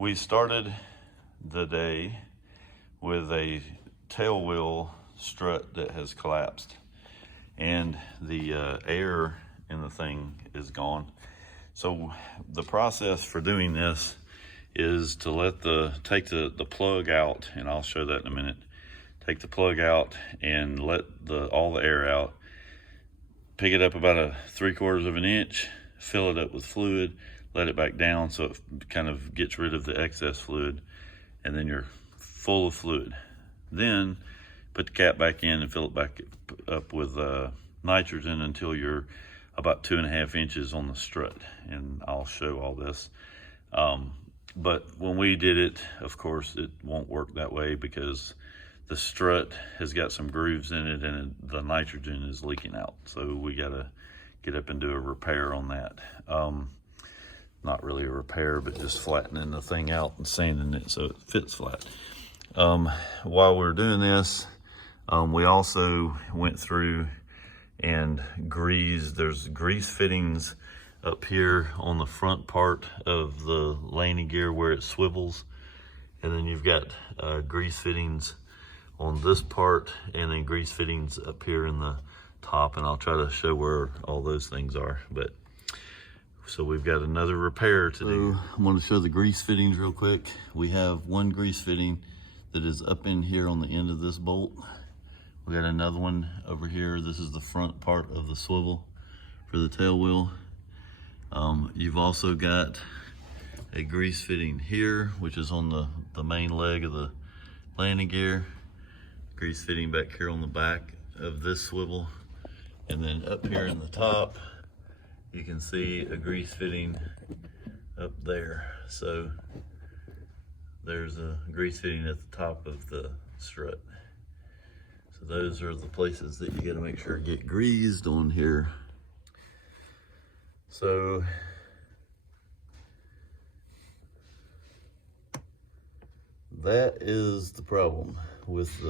We started the day with a tailwheel strut that has collapsed, and the air in the thing is gone. So the process for doing this is to take the plug out, and I'll show that in a minute. Take the plug out and let all the air out. Pick it up about 3/4 of an inch, fill it up with fluid, let it back down so it kind of gets rid of the excess fluid, and then you're full of fluid. Then put the cap back in and fill it back up with nitrogen until you're about 2.5 inches on the strut, and I'll show all this. But when we did it, of course, it won't work that way because the strut has got some grooves in it and the nitrogen is leaking out. So we gotta get up and do a repair on that. Not really a repair, but just flattening the thing out and sanding it so it fits flat. While we're doing this, we also went through and greased. There's grease fittings up here on the front part of the landing gear where it swivels. And then you've got grease fittings on this part, and then grease fittings up here in the top, and I'll try to show where all those things are. But so we've got another repair to do. I'm going to show the grease fittings real quick. We have one grease fitting that is up in here on the end of this bolt. We got another one over here. This is the front part of the swivel for the tail wheel. You've also got a grease fitting here, which is on the main leg of the landing gear. Grease fitting back here on the back of this swivel. And then up here in the top, you can see a grease fitting up there. So there's a grease fitting at the top of the strut. So those are the places that you gotta make sure get greased on here. So that is the problem with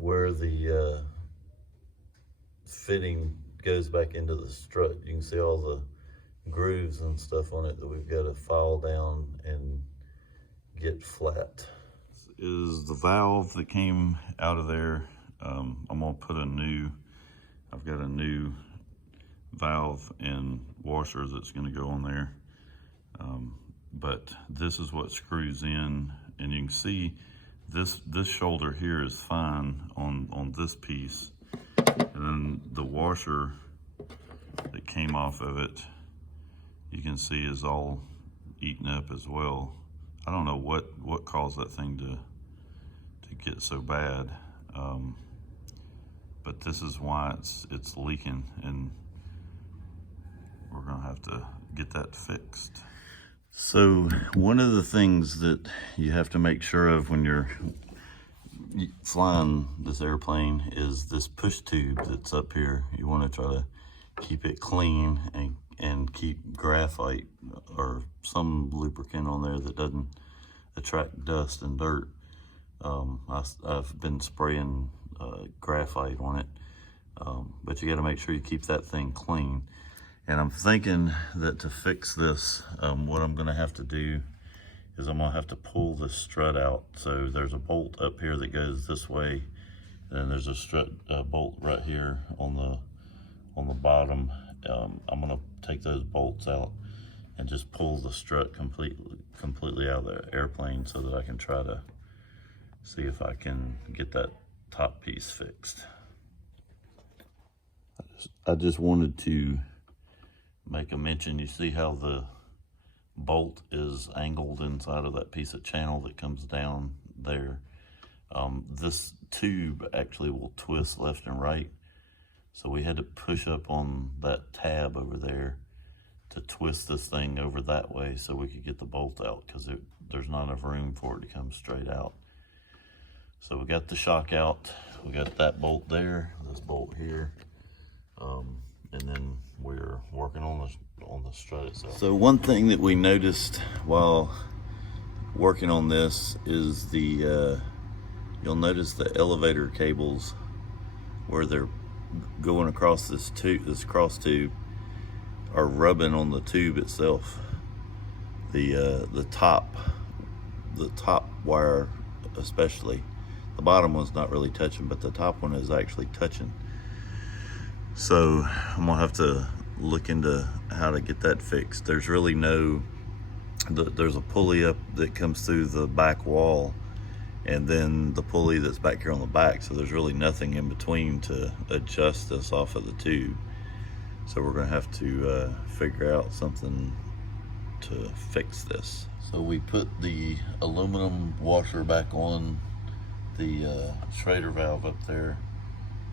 where the fitting goes back into the strut. You can see all the grooves and stuff on it that we've got to file down and get flat. This is the valve that came out of there. I'm gonna put I've got a new valve and washer that's gonna go on there. But this is what screws in, and you can see this shoulder here is fine on this piece. And then the washer that came off of it, you can see is all eaten up as well. I don't know what caused that thing to get so bad, but this is why it's leaking, and we're gonna have to get that fixed. So one of the things that you have to make sure of when you're flying this airplane is this push tube that's up here. You want to try to keep it clean and keep graphite or some lubricant on there that doesn't attract dust and dirt. I've been spraying graphite on it, but you got to make sure you keep that thing clean. And I'm thinking that to fix this, what I'm going to have to do is I'm going to have to pull the strut out. So there's a bolt up here that goes this way, and there's a strut bolt right here on the bottom. I'm going to take those bolts out and just pull the strut completely out of the airplane so that I can try to see if I can get that top piece fixed. I just wanted to make a mention. You see how the bolt is angled inside of that piece of channel that comes down there? This tube actually will twist left and right, so we had to push up on that tab over there to twist this thing over that way so we could get the bolt out, because there's not enough room for it to come straight out. So we got the shock out, we got that bolt there, this bolt here, and then we're working on the strut itself. So one thing that we noticed while working on this is you'll notice the elevator cables where they're going across this cross tube are rubbing on the tube itself. the top wire especially. The bottom one's not really touching, but the top one is actually touching. So I'm gonna have to look into how to get that fixed. There's really there's a pulley up that comes through the back wall, and then the pulley that's back here on the back. So there's really nothing in between to adjust this off of the tube. So we're gonna have to figure out something to fix this. So we put the aluminum washer back on the Schrader valve up there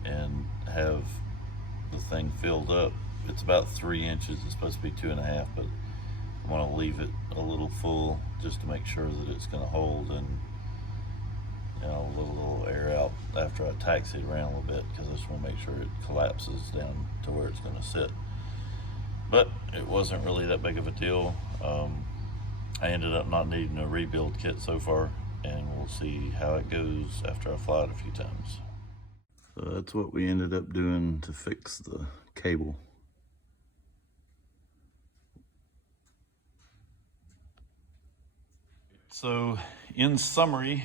and have the thing filled up. It's about 3 inches. It's supposed to be 2.5, but I want to leave it a little full just to make sure that it's going to hold, and let a little air out after I taxi it around a little bit, because I just want to make sure it collapses down to where it's going to sit. But it wasn't really that big of a deal. I ended up not needing a rebuild kit so far, and we'll see how it goes after I fly it a few times. So that's what we ended up doing to fix the cable. So in summary,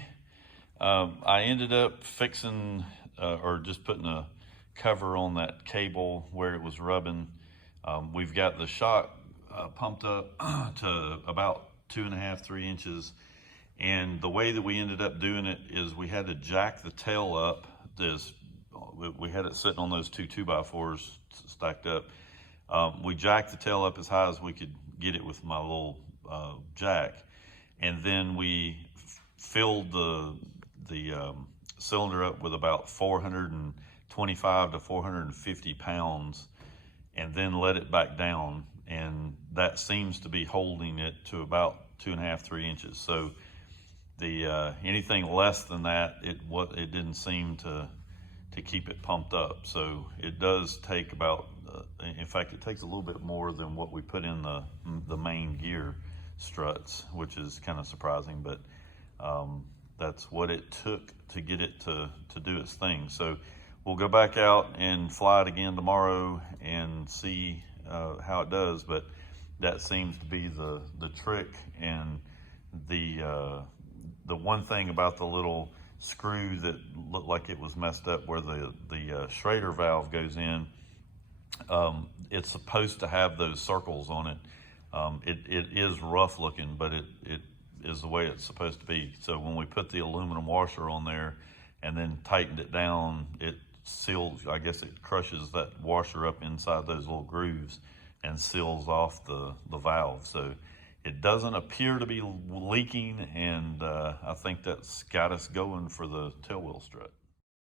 I ended up fixing or just putting a cover on that cable where it was rubbing. We've got the shock pumped up to about 2.5, 3 inches. And the way that we ended up doing it is we had to jack the tail up. We had it sitting on those 2 2x4s stacked up. We jacked the tail up as high as we could get it with my little jack. And then we filled the cylinder up with about 425 to 450 pounds, and then let it back down. And that seems to be holding it to about 2.5, 3 inches. So anything less than that, it didn't seem to keep it pumped up. So it does take about, in fact, it takes a little bit more than what we put in the main gear struts, which is kind of surprising, but that's what it took to get it to do its thing. So we'll go back out and fly it again tomorrow and see how it does. But that seems to be the trick. And the one thing about the little screw that looked like it was messed up, where the Schrader valve goes in, it's supposed to have those circles on it. It is rough looking, but it is the way it's supposed to be. So when we put the aluminum washer on there and then tightened it down, it seals, I guess it crushes that washer up inside those little grooves and seals off the valve. So it doesn't appear to be leaking, and I think that's got us going for the tailwheel strut.